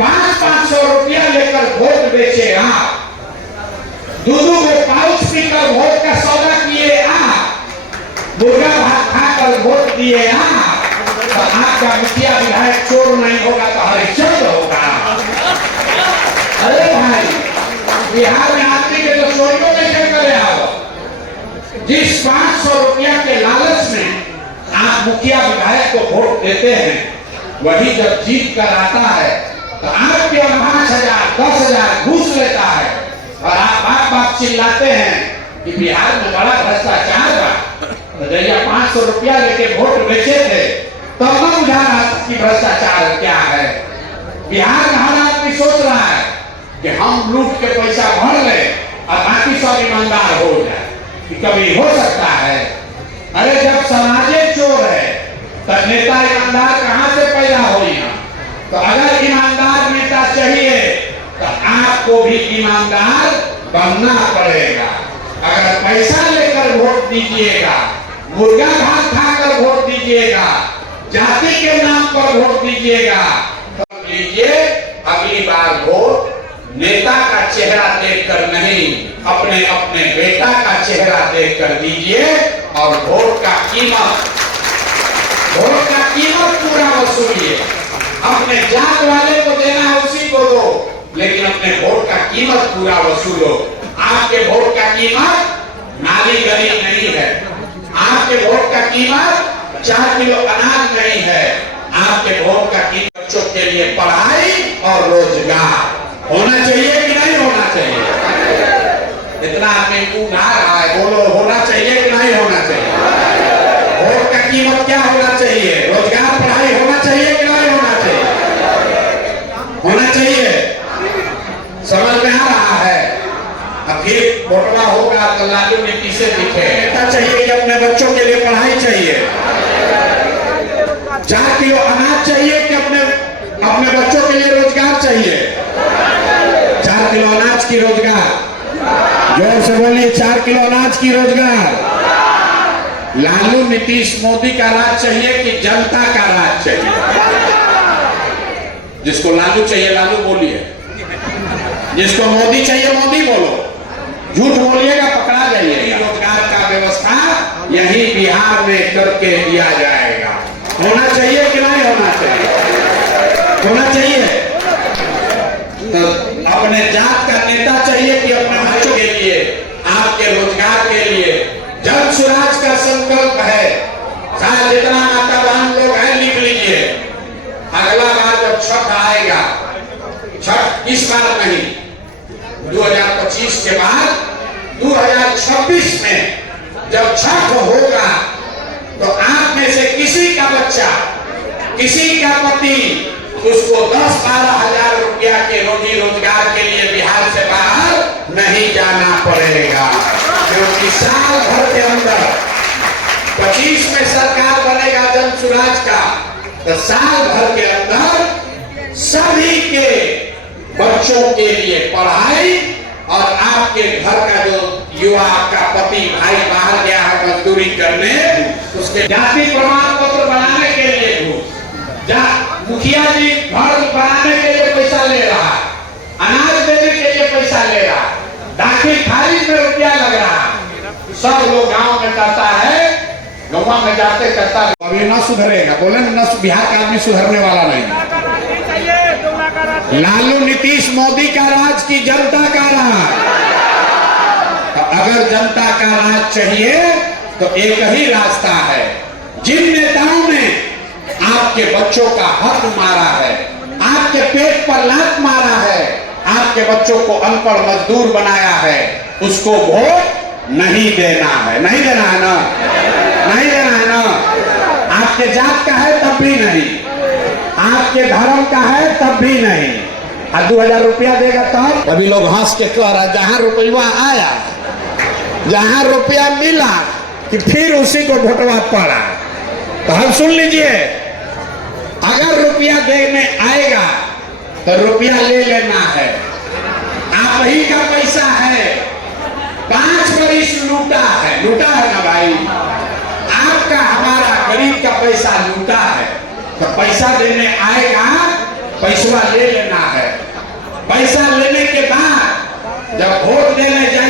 500-500 रुपया लेकर वोट बेचे आप, दूधू को पाउच पीकर वोट का सौदा किए आप, मुर्गा भात खाकर वोट दिए आप, तो आपका मुखिया विधायक चोर नहीं होगा तो हरिश्चंद्र होगा। अरे भाई, बिहार में आदमी के तो चोरियों में क्या करे आप? जिस 500 रुपया के लालच में आप मुखिया विधायक को वोट देते हैं, वही जब जीत कर आता है तो आपके 5,000 10,000 घूस लेता है और आप बाप चिल्लाते हैं कि बिहार में बड़ा भ्रष्टाचार बा। तो जब 500 रुपया लेके वोट बेचे थे तो न बुझा रहा कि भ्रष्टाचार क्या है। बिहार का हर आदमी सोच रहा है कि हम लूट के पैसा भर ले और बाकी सब ईमानदार हो जाए, कि कभी हो सकता है। अरे जब समाजे चोर है तब नेता ईमानदार कहां से पैदा हो? तो अगर ईमानदार नेता चाहिए तो आपको भी ईमानदार बनना पड़ेगा। अगर पैसा लेकर वोट दीजिएगा, मुर्गा भात खाकर वोट दीजिएगा, जाति के नाम पर वोट दीजिएगा, तो लीजिए अगली बार वोट नेता का चेहरा देखकर नहीं, अपने अपने बेटा का चेहरा देखकर दीजिए और वोट का कीमत पूरा वसूलिए। अपने जात वाले को देना है उसी को दो, लेकिन अपने वोट का कीमत पूरा वसूलो। आपके वोट का कीमत नाली गली नहीं है, आपके वोट का कीमत 4 किलो अनाज नहीं है, आपके वोट का कीमत बच्चों के लिए पढ़ाई और रोजगार होना चाहिए कि नहीं होना चाहिए? इतना आदमी उठा रहा है, बोलो होना चाहिए कि नहीं होना चाहिए? वोट का कीमत क्या होना चाहिए? रोजगार पढ़ाई होना चाहिए कि नहीं होना चाहिए? होना चाहिए। समझ में आ रहा है? अब फिर वोटवा होगा तो लालू नीति से दिखे। ऐसा चाहिए कि अपने बच्चों के लिए पढ़ाई चाहिए, 4 किलो अनाज चाहिए कि अपने बच्चों के लिए रोजगार चाहिए। 4 किलो अनाज की रोजगार, जोर से बोलिए, 4 किलो अनाज की रोजगार। लालू नीतीश मोदी का राज चाहिए कि जनता का राज चाहिए? जिसको लालू चाहिए लालू बोलिए, जिसको मोदी चाहिए मोदी बोलो। झूठ बोलिएगा पकड़ा जाइएगा। रोजगार का व्यवस्था यही बिहार में करके दिया जाएगा। होना चाहिए कि नहीं होना चाहिए? होना चाहिए। तो अपने जात का नेता चाहिए कि अपने बच्चों के लिए, आपके रोजगार के लिए। जन स्वराज का संकल्प है, शायद जितना मातावान लोग हैं लिख लीजिए। अगला बार जब छठ आएगा, छठ इस बार नहीं, 2025 के बाद 2026 में जब छठ होगा तो आप में से किसी का बच्चा, किसी का पति उसको 10-12 हजार रुपया के रोजी रोजगार के लिए बिहार से बाहर नहीं जाना पड़ेगा, क्योंकि साल भर के अंदर 25 में सरकार बनेगा जन स्वराज का, तो साल भर के अंदर सभी के बच्चों के लिए पढ़ाई और आपके घर का जो युवा का पति भाई बाहर गया है मजदूरी करने, उसके जाति प्रमाण पत्र बनाने के लिए घूस, मुखिया जी घर बनाने के लिए पैसा ले रहा है, अनाज देने के लिए पैसा ले रहा है, दाखिल खारिज में रुपया लग रहा है। सब लोग गांव में कहता है, गांव में जाते कहता है अभी न सुधरेगा। बोले न, बिहार का आदमी सुधरने वाला नहीं। लालू नीतीश मोदी का राज की जनता का राज। तो अगर जनता का राज चाहिए तो एक ही रास्ता है। जिन नेताओं ने आपके बच्चों का हक मारा है, आपके पेट पर लात मारा है, आपके बच्चों को अनपढ़ मजदूर बनाया है, उसको वोट नहीं देना है। नहीं देना है ना? नहीं देना है ना? आपके जात का है तब भी नहीं, आपके धर्म का है तब भी नहीं। और 2000 रुपया देगा तब? अभी लोग हंस के कह रहा है जहां रुपया आया, जहां रुपया मिला कि फिर उसी को भोटवा पड़ा। तो हम सुन लीजिए, अगर रुपया देने आएगा तो रुपया ले लेना है। आप ही का पैसा है, 5 बरिस लूटा है ना भाई? आपका हमारा गरीब का पैसा लूटा है, तो पैसा देने आएगा पैसा ले लेना है। पैसा लेने के बाद जब वोट देने जाए